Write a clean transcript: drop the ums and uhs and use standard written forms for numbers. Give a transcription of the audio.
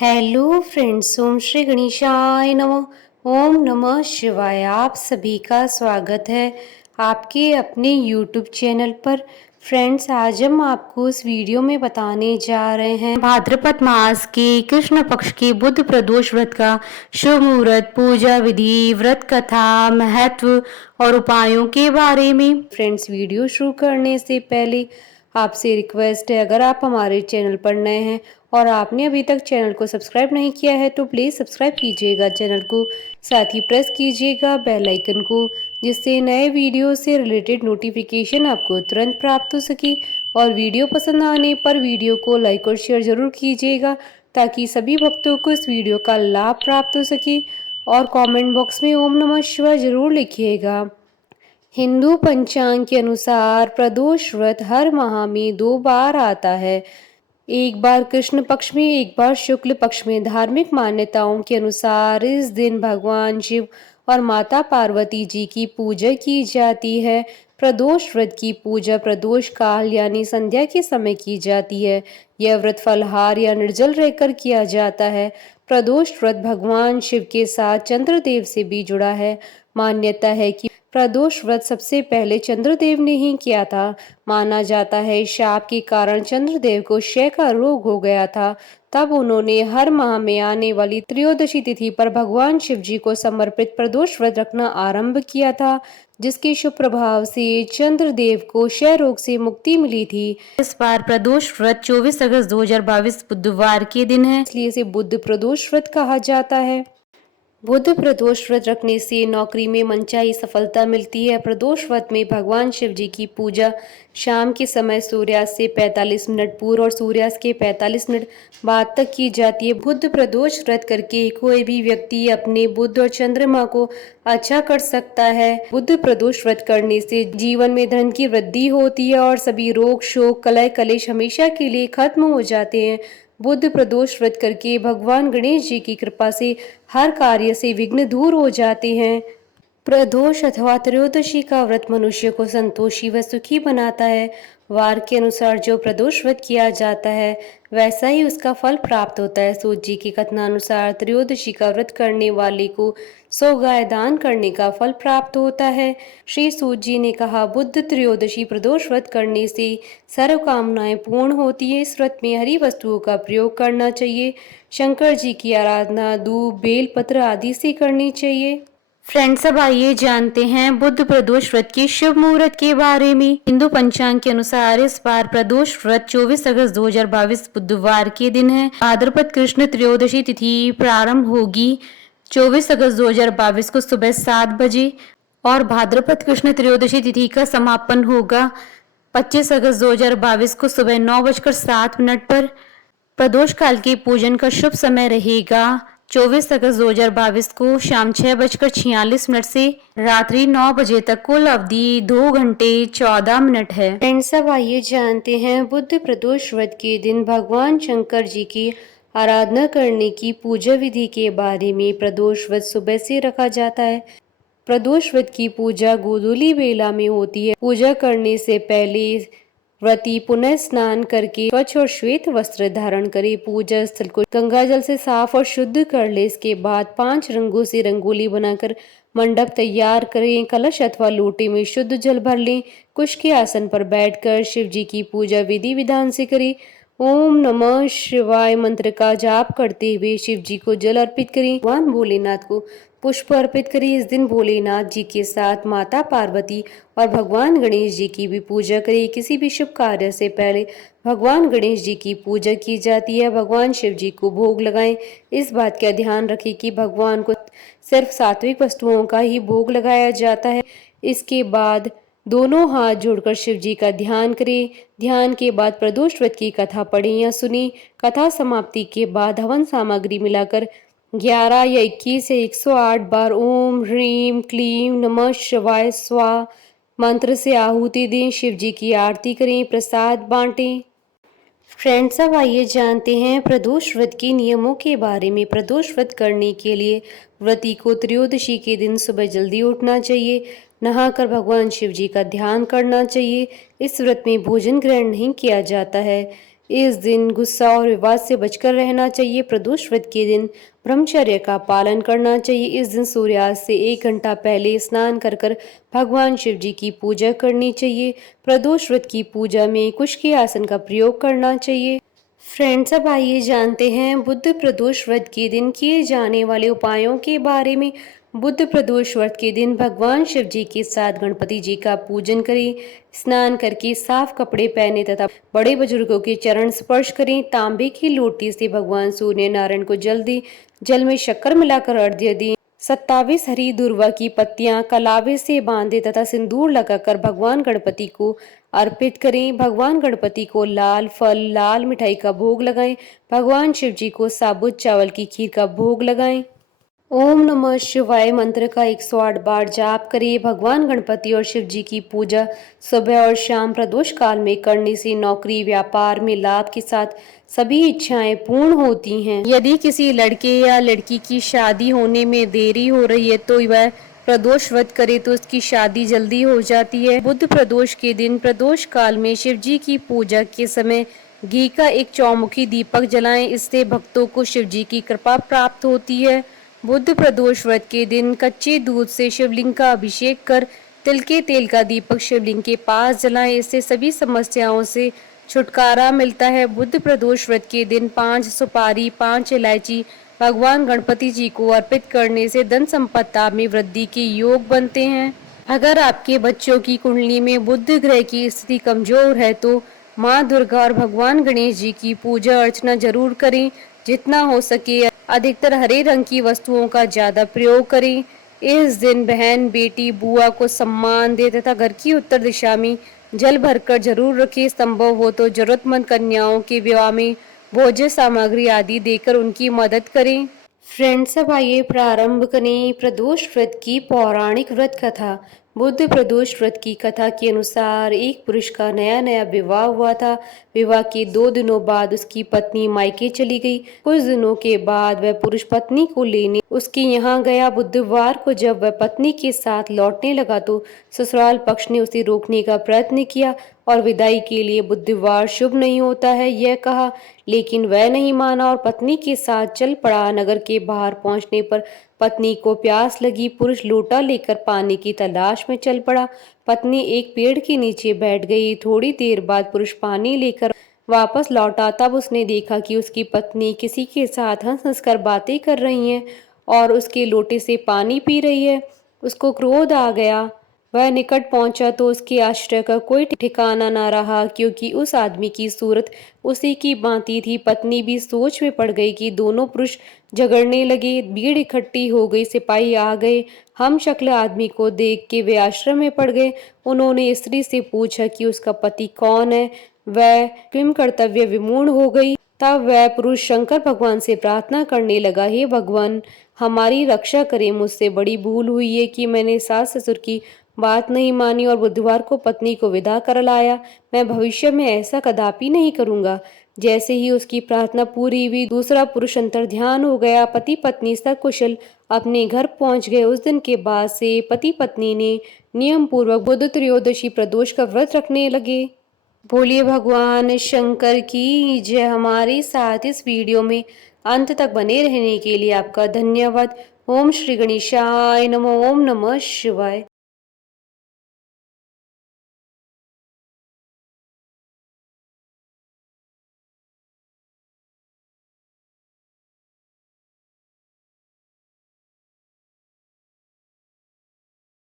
Hello friends, ओम श्री गणेशाय नमः। ओम नमः शिवाय। आप सभी का स्वागत है आपके अपने यूट्यूब चैनल पर। फ्रेंड्स, आज हम आपको इस वीडियो में बताने जा रहे हैं भाद्रपद मास के कृष्ण पक्ष के बुध प्रदोष व्रत का शुभ मुहूर्त, पूजा विधि, व्रत कथा, महत्व और उपायों के बारे में। फ्रेंड्स, वीडियो शुरू करने से पहले आपसे रिक्वेस्ट है, अगर आप हमारे चैनल पर नए हैं और आपने अभी तक चैनल को सब्सक्राइब नहीं किया है तो प्लीज़ सब्सक्राइब कीजिएगा चैनल को, साथ ही प्रेस कीजिएगा बेल आइकन को, जिससे नए वीडियो से रिलेटेड नोटिफिकेशन आपको तुरंत प्राप्त हो सके। और वीडियो पसंद आने पर वीडियो को लाइक और शेयर ज़रूर कीजिएगा ताकि सभी भक्तों को इस वीडियो का लाभ प्राप्त हो सके। और कमेंट बॉक्स में ओम नमः शिवाय ज़रूर लिखिएगा। हिंदू पंचांग के अनुसार प्रदोष व्रत हर माह में 2 बार आता है, एक बार कृष्ण पक्ष में, एक बार शुक्ल पक्ष में। धार्मिक मान्यताओं के अनुसार इस दिन भगवान शिव और माता पार्वती जी की पूजा की जाती है। प्रदोष व्रत की पूजा प्रदोष काल यानी संध्या के समय की जाती है। यह व्रत फलाहार या निर्जल रहकर किया जाता है। प्रदोष व्रत भगवान शिव के साथ चंद्रदेव से भी जुड़ा है। मान्यता है कि प्रदोष व्रत सबसे पहले चंद्रदेव ने ही किया था। माना जाता है शाप के कारण चंद्रदेव को क्षय का रोग हो गया था। तब उन्होंने हर माह में आने वाली त्रयोदशी तिथि पर भगवान शिव जी को समर्पित प्रदोष व्रत रखना आरंभ किया था, जिसके शुभ प्रभाव से चंद्रदेव को क्षय रोग से मुक्ति मिली थी। इस बार प्रदोष व्रत 24 अगस्त 2022 बुधवार के दिन है, इसलिए इसे बुध प्रदोष व्रत कहा जाता है। बुध प्रदोष व्रत रखने से नौकरी में मनचाही सफलता मिलती है। प्रदोष व्रत में भगवान शिव जी की पूजा शाम के समय सूर्यास्त से 45 मिनट पूर्व और सूर्यास्त के 45 मिनट बाद तक की जाती है। बुध प्रदोष व्रत करके कोई भी व्यक्ति अपने बुध और चंद्रमा को अच्छा कर सकता है। बुध प्रदोष व्रत करने से जीवन में धन की वृद्धि होती है और सभी रोग, शोक, कलह, कलेश हमेशा के लिए खत्म हो जाते हैं। बुध प्रदोष व्रत करके भगवान गणेश जी की कृपा से हर कार्य से विघ्न दूर हो जाते हैं। प्रदोष अथवा त्रयोदशी का व्रत मनुष्य को संतोषी व सुखी बनाता है। वार के अनुसार जो प्रदोष व्रत किया जाता है वैसा ही उसका फल प्राप्त होता है। सूत जी के कथनानुसार त्रयोदशी का व्रत करने वाले को 100 गाय दान करने का फल प्राप्त होता है। श्री सूत जी ने कहा, बुध त्रयोदशी प्रदोष व्रत करने से सर्व कामनाएं पूर्ण होती है। इस व्रत में हरी वस्तुओं का प्रयोग करना चाहिए। शंकर जी की आराधना दूब, बेल पत्र आदि से करनी चाहिए। फ्रेंड्स, अब आइए जानते हैं बुध प्रदोष व्रत के शुभ मुहूर्त के बारे में। हिंदू पंचांग के अनुसार इस बार प्रदोष व्रत 24 अगस्त 2022 बुधवार के दिन है। भाद्रपद कृष्ण त्रयोदशी तिथि प्रारंभ होगी 24 अगस्त 2022 को सुबह 7 बजे और भाद्रपद कृष्ण त्रयोदशी तिथि का समापन होगा 25 अगस्त 2022 को सुबह 9:07 पर। प्रदोष काल के पूजन का शुभ समय रहेगा 24 अगस्त 2022 को शाम 6:46 से रात्रि 9 बजे तक। कुल अवधि 2 घंटे 14 मिनट है। फ्रेंड्स, अब आइए जानते हैं बुध प्रदोष व्रत के दिन भगवान शंकर जी की आराधना करने की पूजा विधि के बारे में। प्रदोष व्रत सुबह से रखा जाता है। प्रदोष व्रत की पूजा गोधूली बेला में होती है। पूजा करने से पहले व्रती पुनः स्नान करके स्वच्छ और श्वेत वस्त्र धारण करे। पूजा स्थल को गंगा जल से साफ और शुद्ध कर ले। इसके बाद 5 रंगों से रंगोली बनाकर मंडप तैयार करें। कलश अथवा लोटे में शुद्ध जल भर लें। कुश के आसन पर बैठकर शिव जी की पूजा विधि विधान से करें। ओम नमः शिवाय मंत्र का जाप करते हुए शिव जी को जल अर्पित करें। भगवान भोलेनाथ को पुष्प अर्पित करें। इस दिन भोलेनाथ जी के साथ माता पार्वती और भगवान गणेश जी की भी पूजा करें। किसी भी शुभ कार्य से पहले भगवान गणेश जी की पूजा की जाती है। भगवान शिव जी को भोग लगाएं। इस बात का ध्यान रखें कि भगवान को सिर्फ सात्विक वस्तुओं का ही भोग लगाया जाता है। इसके बाद दोनों हाथ जोड़कर शिव जी का ध्यान करें। ध्यान के बाद प्रदोष व्रत की कथा पढ़ें या सुनी। कथा समाप्ति के बाद हवन सामग्री मिलाकर 11 या 21 या 108 बार ओम ह्रीम क्लीम नमः शिवाय स्वाहा मंत्र से आहुति दें। शिव जी की आरती करें, प्रसाद बांटें। फ्रेंड्स, अब आइए जानते हैं प्रदोष व्रत के नियमों के बारे में। प्रदोष व्रत करने के लिए व्रती को त्रयोदशी के दिन सुबह जल्दी उठना चाहिए। नहाकर भगवान शिव जी का ध्यान करना चाहिए। इस व्रत में भोजन ग्रहण नहीं किया जाता है। इस दिन गुस्सा और विवाद से बचकर रहना चाहिए। प्रदोष व्रत के दिन ब्रह्मचर्य का पालन करना चाहिए। इस दिन सूर्यास्त से 1 घंटा पहले स्नान कर कर भगवान शिव जी की पूजा करनी चाहिए। प्रदोष व्रत की पूजा में कुश के आसन का प्रयोग करना चाहिए। फ्रेंड्स, अब आइए जानते हैं बुध प्रदोष व्रत के दिन किए जाने वाले उपायों के बारे में। बुध प्रदोष व्रत के दिन भगवान शिव जी के साथ गणपति जी का पूजन करें। स्नान करके साफ कपड़े पहने तथा बड़े बुजुर्गों के चरण स्पर्श करें। तांबे की लोटी से भगवान सूर्य नारायण को जल दें। जल में शक्कर मिलाकर अर्घ्य दें। 27 हरी दूर्वा की पत्तियां कलावे से बांधे तथा सिंदूर लगाकर भगवान गणपति को अर्पित करें। भगवान गणपति को लाल फल, लाल मिठाई का भोग लगाएं। भगवान शिव जी को साबुत चावल की खीर का भोग लगाएं। ओम नमः शिवाय मंत्र का 108 बार जाप करें। भगवान गणपति और शिव जी की पूजा सुबह और शाम प्रदोष काल में करने से नौकरी व्यापार में लाभ के साथ सभी इच्छाएं पूर्ण होती हैं। यदि किसी लड़के या लड़की की शादी होने में देरी हो रही है तो वह प्रदोष व्रत करे तो उसकी शादी जल्दी हो जाती है। बुध प्रदोष के दिन प्रदोष काल में शिव जी की पूजा के समय घी का एक चौमुखी दीपक जलाएं। इससे भक्तों को शिव जी की कृपा प्राप्त होती है। बुध प्रदोष व्रत के दिन कच्चे दूध से शिवलिंग का अभिषेक कर तिल के तेल का दीपक शिवलिंग के पास जलाएं। इससे सभी समस्याओं से छुटकारा मिलता है। बुध प्रदोष व्रत के दिन 5 सुपारी 5 इलायची भगवान गणपति जी को अर्पित करने से धन संपदा में वृद्धि के योग बनते हैं। अगर आपके बच्चों की कुंडली में बुध ग्रह की स्थिति कमजोर है तो माँ दुर्गा और भगवान गणेश जी की पूजा अर्चना जरूर करें। जितना हो सके अधिकतर हरे रंग की वस्तुओं का ज्यादा प्रयोग करें। इस दिन बहन, बेटी, बुआ को सम्मान दे तथा घर की उत्तर दिशा में जल भरकर जरूर रखें। संभव हो तो जरूरतमंद कन्याओं के विवाह में भोज्य सामग्री आदि देकर उनकी मदद करें। फ्रेंड्स, अब आइए प्रारंभ करें प्रदोष व्रत की पौराणिक व्रत कथा। बुध प्रदोष व्रत की कथा के अनुसार एक पुरुष का नया नया विवाह हुआ था। विवाह के 2 दिनों बाद उसकी पत्नी मायके चली गई। कुछ दिनों के बाद वह पुरुष पत्नी को लेने उसके यहाँ गया। बुधवार को जब वह पत्नी के साथ लौटने लगा तो ससुराल पक्ष ने उसे रोकने का प्रयत्न किया और विदाई के लिए बुधवार शुभ नहीं होता है यह कहा, लेकिन वह नहीं माना और पत्नी के साथ चल पड़ा। नगर के बाहर पहुंचने पर पत्नी को प्यास लगी। पुरुष लोटा लेकर पानी की तलाश में चल पड़ा। पत्नी एक पेड़ के नीचे बैठ गई। थोड़ी देर बाद पुरुष पानी लेकर वापस लौटा। तब उसने देखा कि उसकी पत्नी किसी के साथ हंस हंस कर बातें कर रही है और उसके लोटे से पानी पी रही है। उसको क्रोध आ गया। वह निकट पहुंचा तो उसके आश्चर्य का कोई ठिकाना न रहा, क्योंकि उस आदमी की सूरत उसी की भांति थी। पत्नी भी सोच में पड़ गई कि दोनों पुरुष झगड़ने लगे। भीड़ इकट्ठी हो गई। सिपाही आ गए। हम शक्ल आदमी को देख के वे आश्रम में पड़ गए। उन्होंने स्त्री से पूछा कि उसका पति कौन है। वह किम कर्तव्य विमूढ़ हो गई। तब वह पुरुष शंकर भगवान से प्रार्थना करने लगा, हे भगवान, हमारी रक्षा करें। मुझसे बड़ी भूल हुई है कि मैंने सास ससुर की बात नहीं मानी और बुधवार को पत्नी को विदा कर लाया। मैं भविष्य में ऐसा कदापि नहीं करूंगा। जैसे ही उसकी प्रार्थना पूरी हुई दूसरा पुरुष अंतर्ध्यान हो गया। पति पत्नी सकुशल अपने घर पहुंच गए। उस दिन के बाद से पति पत्नी ने नियम पूर्वक बुध त्रयोदशी प्रदोष का व्रत रखने लगे। बोलिए भगवान शंकर की जय। हमारे साथ इस वीडियो में अंत तक बने रहने के लिए आपका धन्यवाद। ओम श्री गणेशाय नमः। ओम नमः शिवाय।